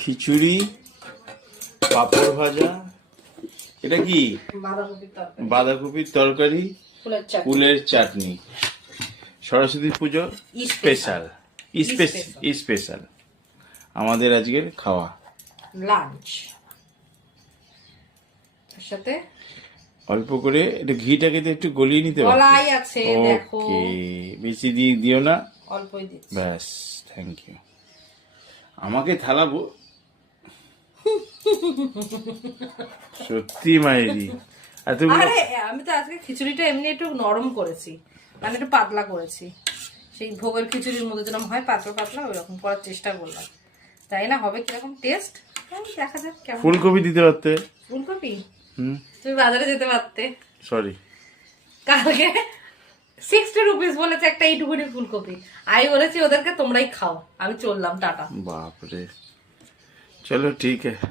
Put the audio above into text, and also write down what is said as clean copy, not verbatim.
খিচুড়ি, পাঁপড় ভাজা, এটা কি বাঁধাকপির তরকারি, ফুলের চাটনি। সরস্বতী পুজো স্পেশাল স্পেশাল আমাদের আজকের খাওয়া লাঞ্চ। সাথে অল্প করে একটু ঘিটাকে একটু গলিয়ে নিতে হবে। গলাই আছে দেখো। ওকে, বেশি দিও না, অল্পই দিচ্ছি। ব্যাস, থ্যাংক ইউ। আমাকে থালাবো সত্যি মায়েরি। আরে আমি তো আজকে খিচুড়িটা এমনি একটু নরম করেছি, মানে একটু পাতলা করেছি। সেই ভোগের খিচুড়ির মধ্যে যেরকম হয় পাতলা পাতলা ওইরকম করার চেষ্টা করলাম। তাই না হবে কিরকম টেস্ট দেখা যাক কেমন। ফুলকপি দিতে পারতে। ফুলকপি তুমি বাজারে যেতে পারতে। সরি, কালকে 60 রুপিস বলেছে একটা এইটুকুনি ফুলকপি। আমি বলেছি ওদেরকে তোমরাই খাও, আমি চললাম, টাটা। বাপরে, চলো ঠিক আছে।